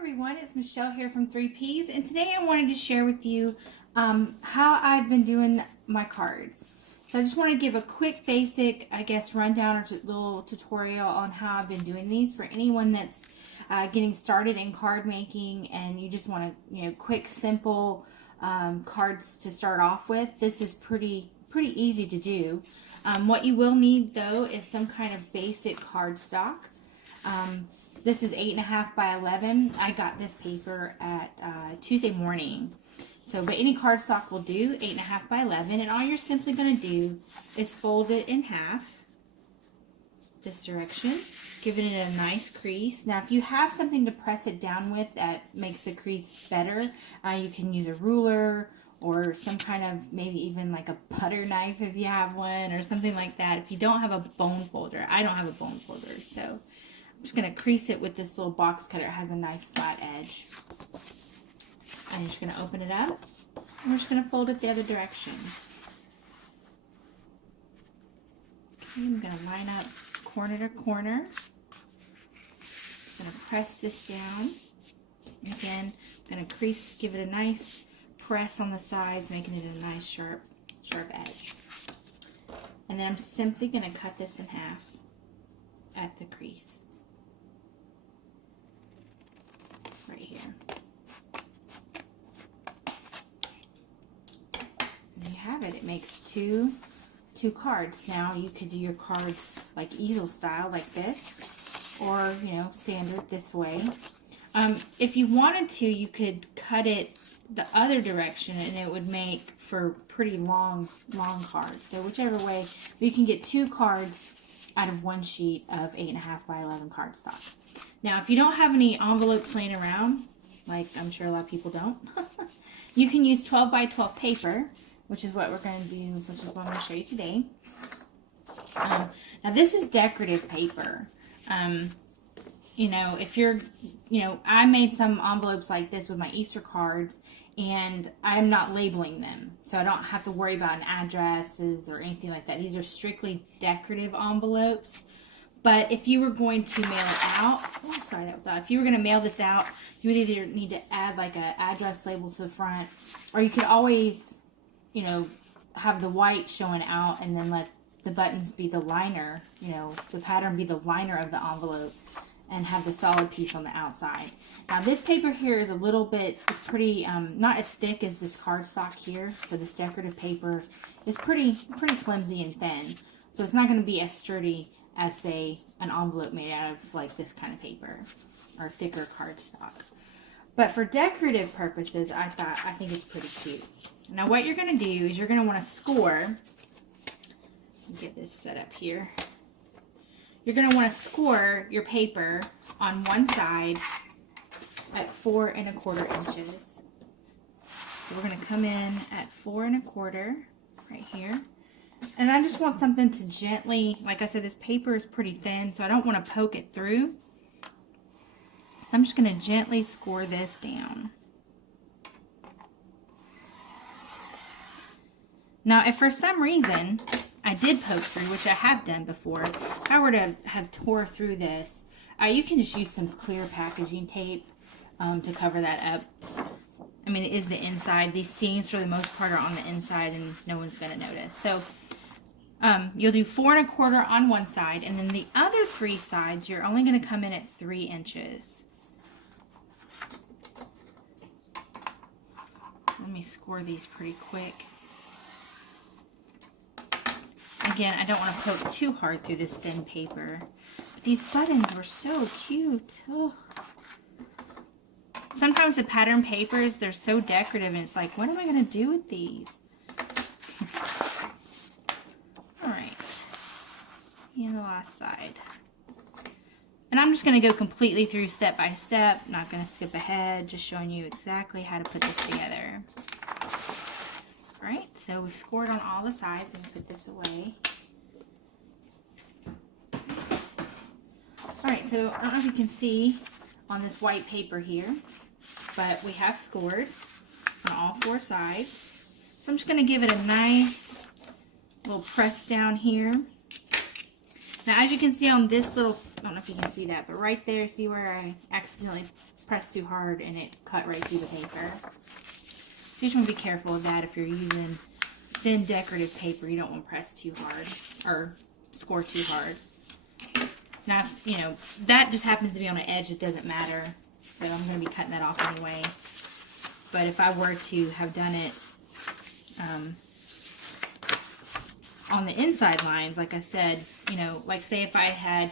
Everyone, it's Michelle here from 3Ps, and today I wanted to share with you how I've been doing my cards. So I just want to give a quick basic, I guess, rundown or little tutorial on how I've been doing these for anyone that's getting started in card making and you just want to, quick, simple cards to start off with. This is pretty easy to do. What you will need though is some kind of basic cardstock. This is 8.5 by 11. I got this paper at Tuesday morning. So, but any cardstock will do, 8.5 by 11. And all you're simply going to do is fold it in half, this direction, giving it a nice crease. Now, if you have something to press it down with that makes the crease better, you can use a ruler or some kind of, maybe even like a butter knife if you have one or something like that. If you don't have a bone folder, I don't have a bone folder, so I'm just going to crease it with this little box cutter. It has a nice flat edge. And you're just going to open it up. And we're just going to fold it the other direction. Okay, I'm going to line up corner to corner. I'm going to press this down. Again, I'm going to crease, give it a nice press on the sides, making it a nice sharp edge. And then I'm simply going to cut this in half at the crease. Right here. And there you have it. It makes two cards. Now you could do your cards like easel style, like this, or standard this way. If you wanted to, you could cut it the other direction, and it would make for pretty long cards. So whichever way, you can get 2 cards out of one sheet of 8.5 by 11 cardstock. Now, if you don't have any envelopes laying around, like I'm sure a lot of people don't, you can use 12 by 12 paper, which is what we're going to do, which is what I'm going to show you today. Now, this is decorative paper. If you're, I made some envelopes like this with my Easter cards, and I'm not labeling them, so I don't have to worry about addresses or anything like that. These are strictly decorative envelopes. But if you were going to mail it out, oh, sorry, that was out. If you were going to mail this out, you would either need to add like an address label to the front, or you could always, have the white showing out and then let the buttons be the liner, the pattern be the liner of the envelope, and have the solid piece on the outside. Now this paper here is a little bit, it's pretty, not as thick as this cardstock here. So this decorative paper is pretty flimsy and thin. So it's not going to be as sturdy as, say, an envelope made out of like this kind of paper or thicker cardstock. But for decorative purposes, I think it's pretty cute. Now what you're going to do is you're going to want to score, get this set up here. You're going to want to score your paper on one side at 4 1/4 inches. So we're going to come in at 4 1/4 right here. And I just want something to gently, like I said, this paper is pretty thin, so I don't want to poke it through. So I'm just going to gently score this down. Now, if for some reason I did poke through, which I have done before, if I were to have tore through this, you can just use some clear packaging tape to cover that up. I mean, it is the inside. These seams, for the most part, are on the inside, and no one's going to notice. So you'll do 4 1/4 on one side, and then the other 3 sides, you're only going to come in at 3 inches. So let me score these pretty quick. Again, I don't want to poke too hard through this thin paper. But these buttons were so cute. Oh. Sometimes the pattern papers, they're so decorative, and it's like, what am I going to do with these? Alright. And the last side. And I'm just going to go completely through step by step. Not going to skip ahead, just showing you exactly how to put this together. Alright, so we've scored on all the sides, and put this away. Alright, so I don't know if you can see on this white paper here, but we have scored on all 4 sides. So I'm just going to give it a nice little press down here. Now, as you can see on this little, I don't know if you can see that, but right there, see where I accidentally pressed too hard and it cut right through the paper. You just want to be careful of that if you're using thin decorative paper. You don't want to press too hard or score too hard. Now, you know, that just happens to be on an edge, it doesn't matter. So I'm going to be cutting that off anyway. But if I were to have done it on the inside lines, like I said, you know, like say if I had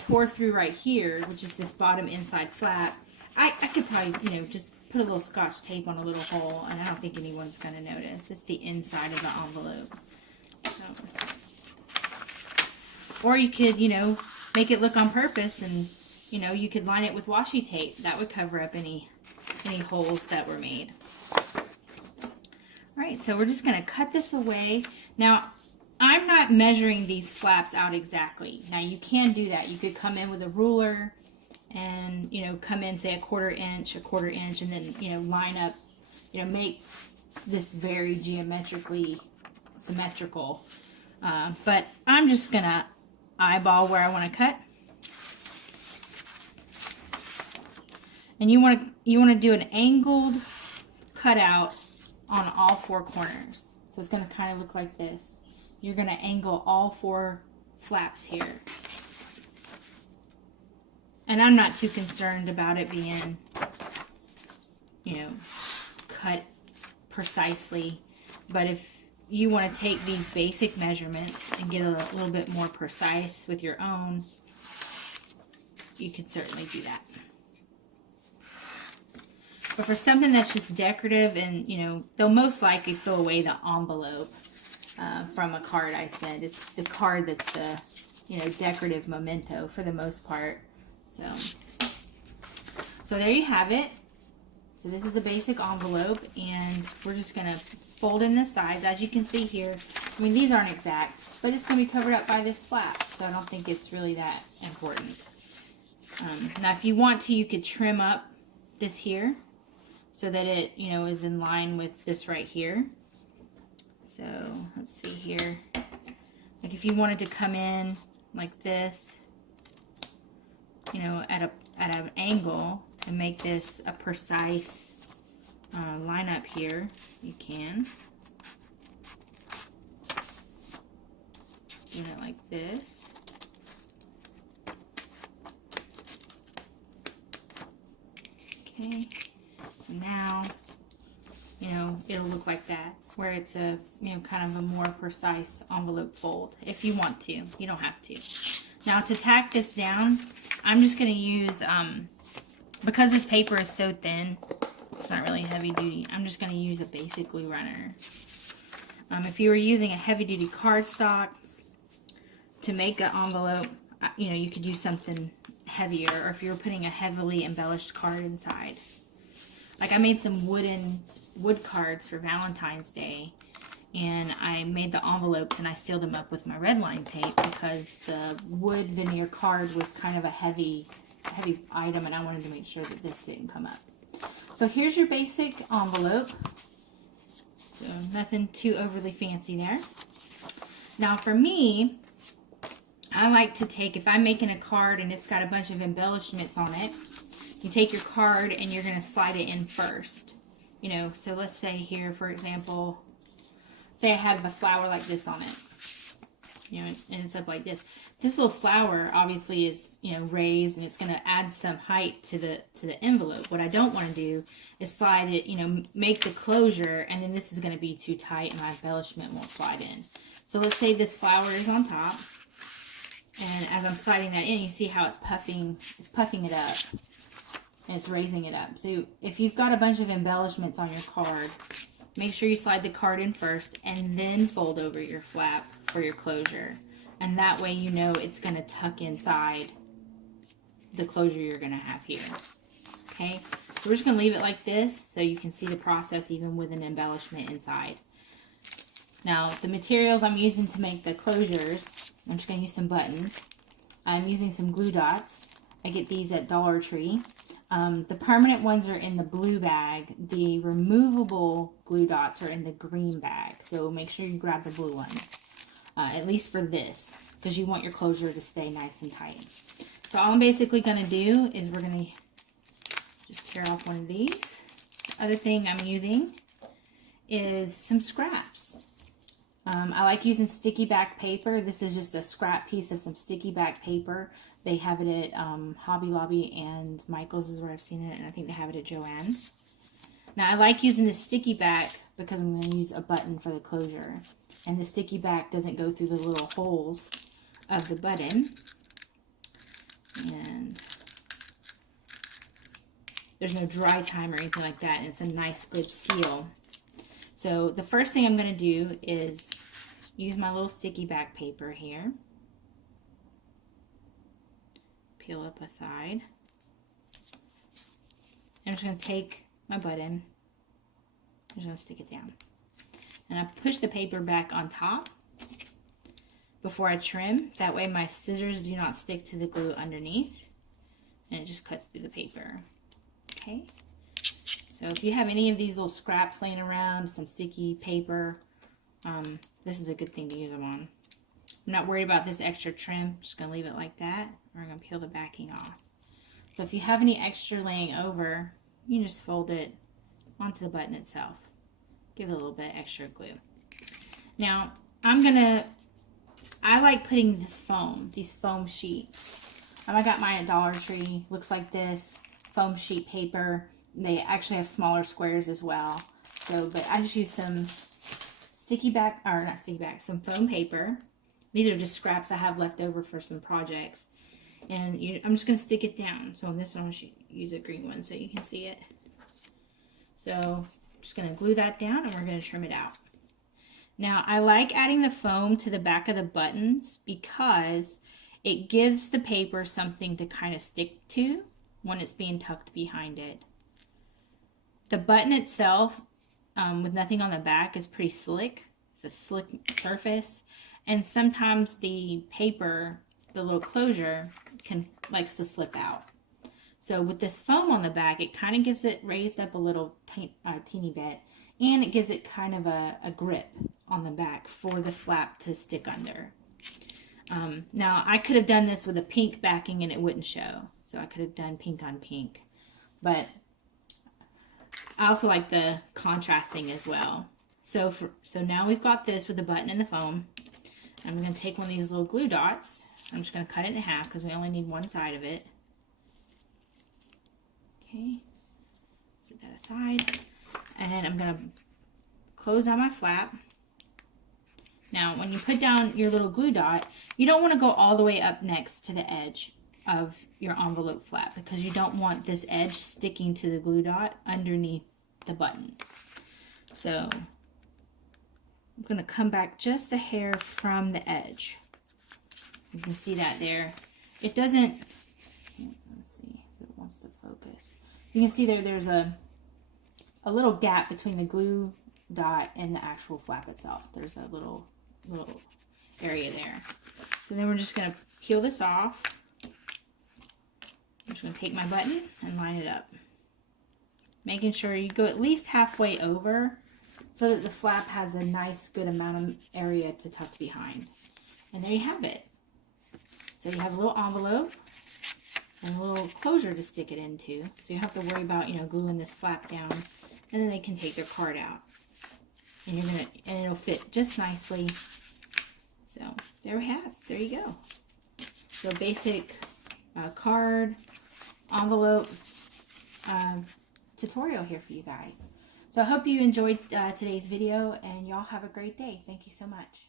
tore through right here, which is this bottom inside flap, I could probably, you know, just put a little Scotch tape on a little hole, and I don't think anyone's going to notice. It's the inside of the envelope. So. Or you could, you know, make it look on purpose, and, you know, you could line it with washi tape. That would cover up any holes that were made. Alright, so we're just going to cut this away. Now, I'm not measuring these flaps out exactly. Now, you can do that. You could come in with a ruler and, you know, come in, say, a quarter inch, and then, you know, line up, you know, make this very geometrically symmetrical. But I'm just going to eyeball where I want to cut. And you want to do an angled cutout on all four corners. So it's going to kind of look like this. You're going to angle all four flaps here. And I'm not too concerned about it being, you know, cut precisely. But if you want to take these basic measurements and get a little bit more precise with your own, you could certainly do that. But for something that's just decorative, and, you know, they'll most likely throw away the envelope from a card I send. It's the card that's the, you know, decorative memento for the most part. So there you have it. So this is the basic envelope, and we're just going to fold in the sides. As you can see here, I mean, these aren't exact, but it's going to be covered up by this flap, so I don't think it's really that important. Now, if you want to, you could trim up this here so that it, you know, is in line with this right here. So let's see here. Like if you wanted to come in like this, you know, at an angle and make this a precise line up here, you can. Doing it like this. Okay, so now, you know, it'll look like that, where it's a, you know, kind of a more precise envelope fold, if you want to. You don't have to. Now to tack this down, I'm just going to use, because this paper is so thin, it's not really heavy duty, I'm just going to use a basic glue runner. If you were using a heavy duty cardstock to make an envelope, you know, you could use something heavier, or if you were putting a heavily embellished card inside. Like I made some wood cards for Valentine's Day, and I made the envelopes and I sealed them up with my red line tape because the wood veneer card was kind of a heavy item, and I wanted to make sure that this didn't come up. So here's your basic envelope. So nothing too overly fancy there. Now for me, I like to take, if I'm making a card and it's got a bunch of embellishments on it, you take your card and you're going to slide it in first. You know, so let's say here, for example, say I have a flower like this on it. You know, and it's up like this. This little flower obviously is, you know, raised, and it's going to add some height to the envelope. What I don't want to do is slide it, you know, make the closure, and then this is going to be too tight and my embellishment won't slide in. So let's say this flower is on top, and as I'm sliding that in, you see how it's puffing it up, and it's raising it up. So if you've got a bunch of embellishments on your card, make sure you slide the card in first and then fold over your flap for your closure. And that way you know it's going to tuck inside the closure you're going to have here. Okay, so we're just going to leave it like this so you can see the process even with an embellishment inside. Now the materials I'm using to make the closures, I'm just going to use some buttons. I'm using some glue dots. I get these at Dollar Tree. The permanent ones are in the blue bag. The removable glue dots are in the green bag. So make sure you grab the blue ones, at least for this, because you want your closure to stay nice and tight. So all I'm basically going to do is we're going to just tear off one of these. The other thing I'm using is some scraps. I like using sticky back paper. This is just a scrap piece of some sticky back paper. They have it at Hobby Lobby and Michael's is where I've seen it, and I think they have it at Joann's. Now I like using the sticky back because I'm going to use a button for the closure. And the sticky back doesn't go through the little holes of the button. And there's no dry time or anything like that, and it's a nice good seal. So the first thing I'm going to do is use my little sticky back paper here. Peel up a side. I'm just going to take my button. I'm just going to stick it down. And I push the paper back on top before I trim. That way my scissors do not stick to the glue underneath. And it just cuts through the paper. Okay. So if you have any of these little scraps laying around, some sticky paper, this is a good thing to use them on. I'm not worried about this extra trim. I'm just going to leave it like that. We're going to peel the backing off. So if you have any extra laying over, you can just fold it onto the button itself. Give it a little bit extra glue. Now, I like putting these foam sheets. I got mine at Dollar Tree. Looks like this, foam sheet paper. They actually have smaller squares as well. So, but I just use some some foam paper. These are just scraps I have left over for some projects. And I'm just going to stick it down. So on this one, I should use a green one so you can see it. So I'm just going to glue that down and we're going to trim it out. Now I like adding the foam to the back of the buttons because it gives the paper something to kind of stick to when it's being tucked behind it. The button itself, with nothing on the back, is pretty slick. It's a slick surface. And sometimes the paper, the little closure, likes to slip out. So with this foam on the back, it kind of gives it raised up a little teeny bit, and it gives it kind of a grip on the back for the flap to stick under. Now I could have done this with a pink backing and it wouldn't show. So I could have done pink on pink, but I also like the contrasting as well. So now we've got this with the button and the foam. I'm going to take one of these little glue dots. I'm just going to cut it in half because we only need one side of it. Okay, set that aside. And I'm going to close on my flap. Now, when you put down your little glue dot, you don't want to go all the way up next to the edge of your envelope flap because you don't want this edge sticking to the glue dot underneath the button. So I'm going to come back just a hair from the edge. You can see that there. It doesn't, let's see if it wants to focus. You can see there's a little gap between the glue dot and the actual flap itself. There's a little area there. So then we're just going to peel this off. I'm just going to take my button and line it up. Making sure you go at least halfway over so that the flap has a nice good amount of area to tuck behind. And there you have it. So you have a little envelope and a little closure to stick it into. So you have to worry about, gluing this flap down, and then they can take their card out. And it'll fit just nicely. So there we have, there you go. So basic card, envelope tutorial here for you guys. So I hope you enjoyed today's video, and y'all have a great day. Thank you so much.